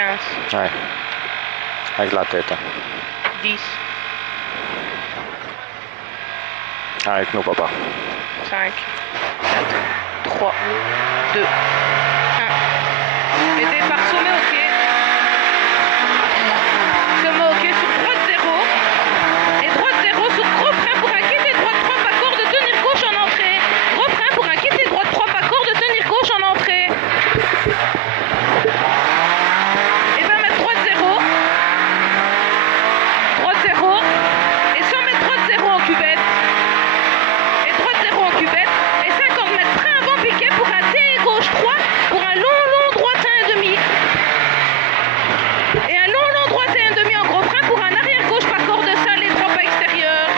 15. Ouais. Avec la tête. 10. Avec nous, papa. 5. 4. 3. 2. 1. Et départ sommet au pied. Sommet au pied sur droite 0. Et droite 0 sur gros frein pour un kit et droite 3 pas corde de tenir gauche en entrée. Gros frein pour un kit et droite 3 pas corde de tenir gauche en entrée. Et 20 mètres droite 0. Droite 0. Et 100 mètres droite 0 en cuvette. Et droite 0 en cuvette. Et 50 mètres frein avant piqué pour un T et gauche 3 pour un long droite 1,5. Et un long droite 1,5 en gros frein pour un arrière gauche pas corde sale et 3 pas extérieur.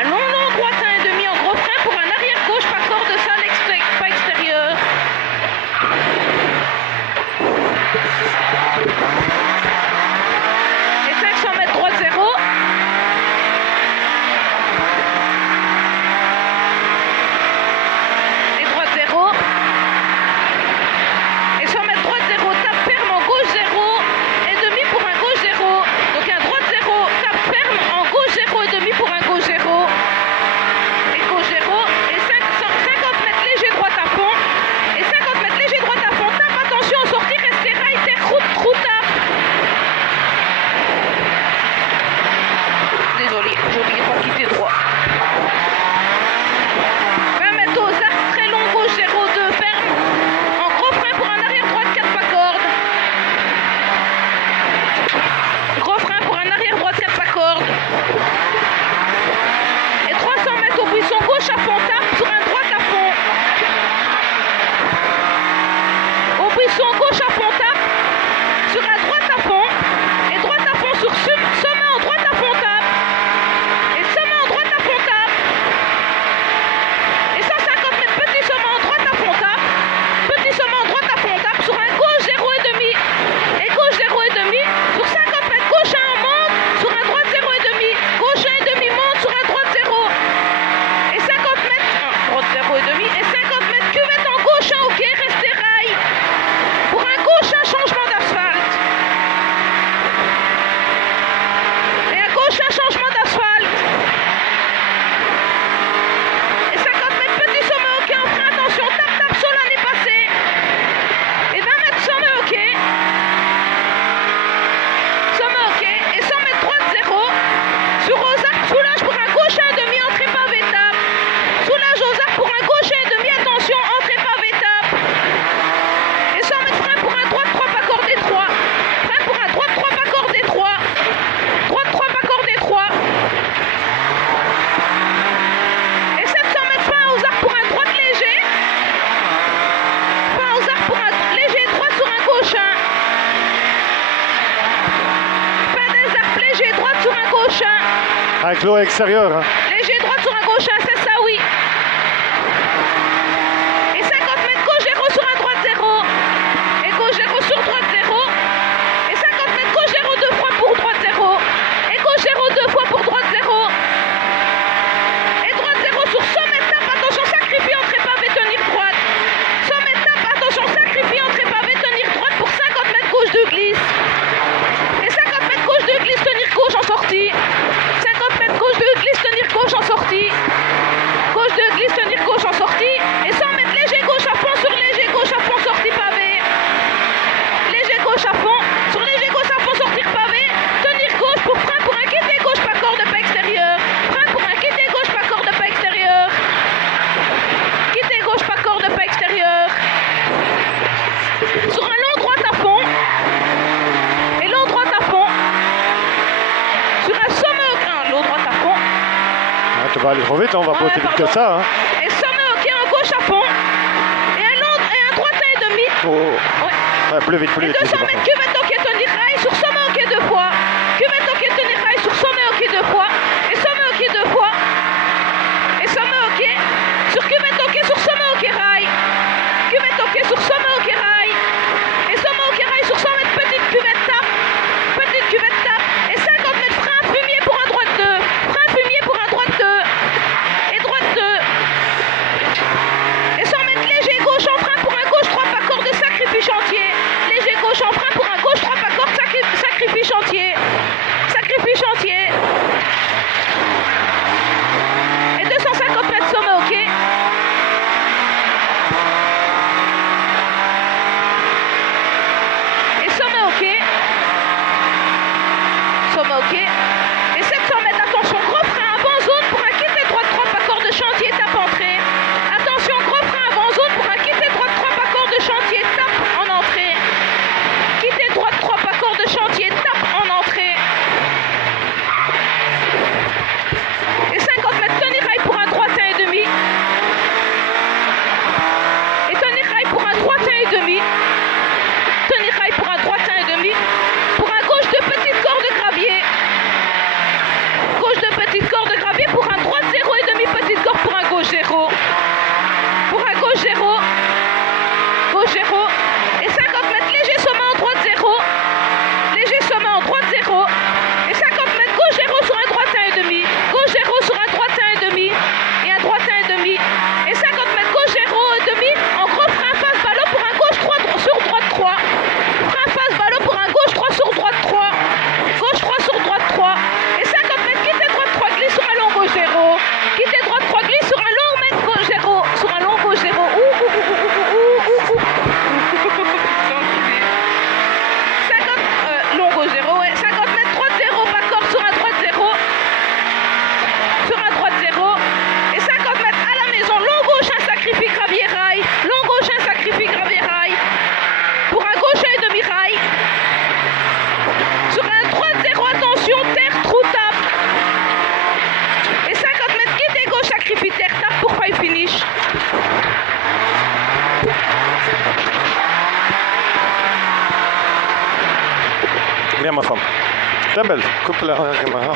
Un long droite 1,5 en gros frein pour un arrière gauche pas corde sale pas extérieur. Et 500 mètres droite 0. Et droite 0. Et 100 mètres droite 0, tape ferme en gauche 0 et demi pour un gauche 0. Donc un droite 0, tape ferme en gauche 0 et demi pour un gauche 0. Et gauche 0. Et 50 mètres léger droite à fond. Et 50 mètres léger droite à fond. Tape, attention, sortie, restez rail, terre, route, tape. Désolé, j'ai oublié pour quitter droit. 20 mètres aux arcs, très long, gauche 0, 2, ferme. En gros frein pour un arrière droite 4 pas corde. Gros frein pour un arrière droite 4 pas corde. Et 300 mètres au buisson gauche à fond, tape sur un droite à fond. Au buisson gauche à fond, tape sur un droite à fond. Et droite à fond sur sommet en droite à fond, tape. Et sommet en droite à fond, tape. Et 150 mètres petit sommet en droite à fond, tape. Petit sommet en droite à fond, tape sur un gauche 0 et demi. Et gauche 0 et demi. Sur 50 mètres gauche 1 monte. Sur un droite 0 et demi. Gauche 1 et demi monte sur un droite 0. Et 50 mètres. Droite 0 et demi. Et 50 mètres cuvette en gauche 1, ok, restez rail. Pour un gauche 1 changement d'asphalte. Et à gauche un changement d'asphalte. Et 50 mètres petit sommet ok en frein, attention, tape sur l'année passée. Et 20 mètres sommet ok. Sommet ok. Et 100 mètres droite 0. Sur aux arcs, soulage pour un gauche 1,5, entrée pavé tape. Soulage aux arcs pour un gauche 1,5, attention, entrée pavé tape. Et 100 mètres frein pour un droite 3 pas cordé 3. Frein pour un droite 3 pas cordé 3. Droite 3 pas cordé 3. Et 700 mètres fin aux arcs pour un droite léger. Fin aux arcs pour un léger droite sur un gauche 1. Fin des arcs léger droite sur un gauche 1. Avec l'eau extérieure. Hein. Léger droite sur un gauche 1, c'est ça oui. Et 50 mètres gauche 0 sur un droite 0. Et gauche 0 sur droite 0. Et 50 mètres gauche 0 deux fois pour droite 0. Et gauche 0 deux fois pour droite 0. Et droite 0 sur 100 mètres tape, attention, sacrifie, entrée pavé, tenir droite. 100 mètres tape, attention, sacrifie, entrée pavé, tenir droite pour 50 mètres gauche de glisse. Et 50 mètres gauche de glisse, tenir gauche en sortie. 50 mètres gauche de glisse, tenir gauche en sortie. Gauche de glisse, tenir gauche en sortie. Et 100 mètres léger gauche à fond sur léger gauche à fond, sortie pavé. Léger gauche à fond. Sur léger gauche à fond, sortir pavé. Tenir gauche pour frein pour un quitté gauche, pas corde pas extérieur. Frein pour un quitté gauche, pas corde pas extérieur. Quitté gauche, pas corde pas extérieur. Sur un long droite à fond. Et long droite à fond. Sur un sommet un long droite à fond. Ah, tu vas aller trop vite, on va pas aussi vite que ça. Hein. Et sommet ok en gauche à fond. Et un droite 1,5. Oh. Ouais. Ouais, plus vite, plus Et vite. 200 mètres cuvette ok tenir rail sur sommet ok deux fois. Cuvette ok tenir rail sur sommet ok deux fois. Et sommet ok deux fois. Et sommet ok. Sur cuvette ok sur sommet ok rail. Cuvette ok sur sommet ok rail. Et sommet ok rail sur 100 mètres petite cuvette tape. Petite cuvette tape. Et 50 mètres frein fumier pour un droite 2. Frein fumier pour un droite 2. Et droite 2. Et 100 mètres léger gauche en frein pour un gauche 3 pas corde de sacrifice chantier. Léger gauche en frein pour un gauche 3 Viens ma femme. Tabel, coupe la caméra.